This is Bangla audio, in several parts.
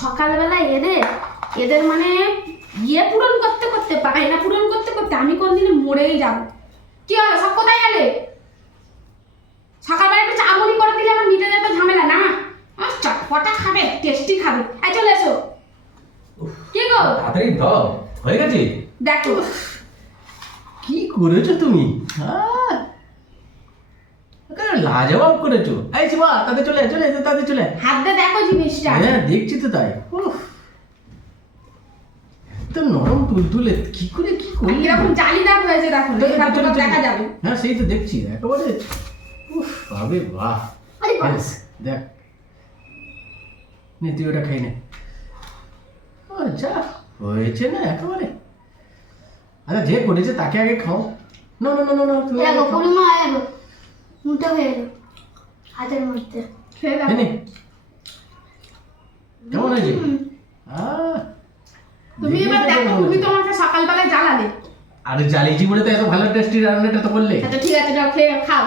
সকালবেলা এদের মানে ইয়ে পূরণ করতে করতে বায়না পূরণ করতে করতে আমি কোনদিন মরেই যাব। কি হলো, সব কোথায় গেলে? সকালবেলা একটু চা মুড়ি করে দিলে আমার মিটে যেত ঝামেলা না। চটপটা খাবে, টেস্টি খাবে। এই চলে এসো। কি গো তাড়াতাড়ি দাও, হয়ে গেছে? দেখো কি করেছো তুমি? লাজবাব করেছো। এই শিবা, তাদের চলে তাদের চলে। হাত দিয়ে দেখো জিনিসটা। হ্যাঁ দেখছি তো তাই। তো নরম তুলতুলে কি করে কি করলি? এরকম জালিদার হয়েছে দেখো, দেখা যাবে। হ্যাঁ সেই তো দেখছি একেবারে। ভাবে বাহ। আরে বাস দেখ নে, তুই ওটা খাই নে। যা হয়েছে না একেবারে। আচ্ছা যে করেছে তাকে আগে খাও। না না না না না তুমি দেখো পরিমা আলো মুটা হয়ে গেল হাতের মধ্যে। খেয়ে দেখো। নে কেমন হয়েছে? তুমি এবার দেখো, তুমি তো আমাকে সকালবেলায় জ্বালালে। আরে জ্বালিয়েছি বলে তো এত ভালো টেস্টি রান্নাটা তো করলে। আচ্ছা ঠিক আছে, দাও খেয়ে খাও।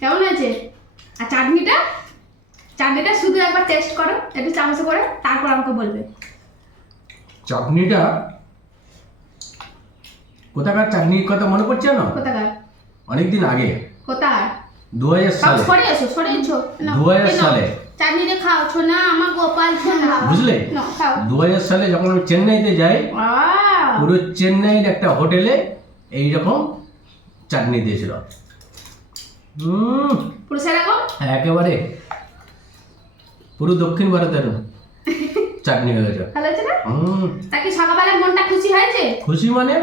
কেমন হয়েছে? আর চাটনিটা শুধু একবার টেস্ট করো, একটু চামচে করে, তারপর আমাকে বলবে। চাটনিটা কোথাকার চাটনির কথা মনে পড়ছে না? কোথাকার? অনেকদিন আগে, কোথায়? 2000 সালে। সরে এসো। 2000 সালে চাটনিটা খাও ছোনা, আমার গোপাল ছোনা। বুঝলে? নাও খাও। 2000 সালে যখন আমি চেন্নাইতে যাই, পুরো চেন্নাইয়ের একটা হোটেলে এইরকম চাটনি দিয়েছিল। পুরো সেরকম? একেবারে পুরো দক্ষিণ ভারতের চাটনি হয়ে গেছে। ভালো হয়েছে না? তা কি সকালবেলায় মনটা খুশি হয়েছে? খুশি মানে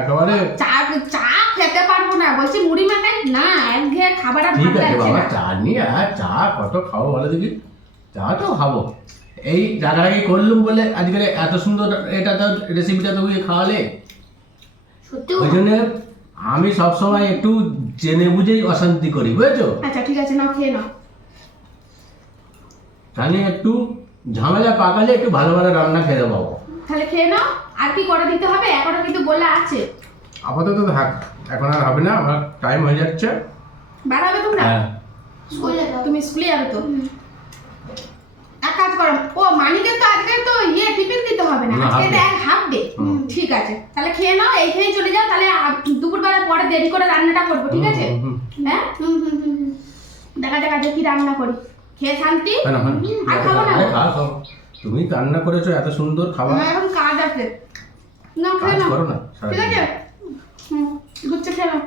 একেবারে। চা খেতে পারবো না, বলছি মুড়ি মাখাই না, একঘেয়ে খাবার আর ঠিক ভালো আছে লাগছে বাবা, না। চাটনি আর চা কত খাবো বলো দেখি? চা তো খাবো। এই রাগারাগি করলুম বলে আজকে এত সুন্দর এটা তো রেসিপিটা তো খাওয়ালে। সত্যি ওই জন্য আমি সবসময় একটু জেনে বুঝেই অশান্তি করি, বুঝেছো? আচ্ছা ঠিক আছে, নাও খেয়ে নাও। তাহলে একটু ঝামেলা পাকালে একটু ভালো ভালো রান্না খেতে পাবো। তাহলে খেয়ে নাও। আর কি করে দিতে হবে? এখনো কিন্তু বলা আছে। আপাতত থাক, এখন আর হবে না, আমার টাইম হয়ে যাচ্ছে। বার হবে তোমরা? হ্যাঁ। স্কুলে যাও। তুমি স্কুলে যাবে তো? এক কাজ করো, ও মানিকে তো আজকে তো টিফিন দিতে হবে না, না, আজকে half তো day। এক হাফ ডে। ঠিক আছে, তাহলে খেয়ে নাও, এই খেয়ে চলে যাও। তাহলে দুপুরবেলা পরে দেরি করে রান্নাটা করবো, ঠিক আছে? হ্যাঁ, দেখা যাক আজকে কি রান্না করি। খেয়ে শান্তি। আর খাবো না। খাও, তুমি রান্না করেছো এত সুন্দর খাবার। আমার এখন কাজ আছে। না খেয়ে কাজ নাও, করো না ঠিক আছে? গুচ্ছে খেয়ে নাও।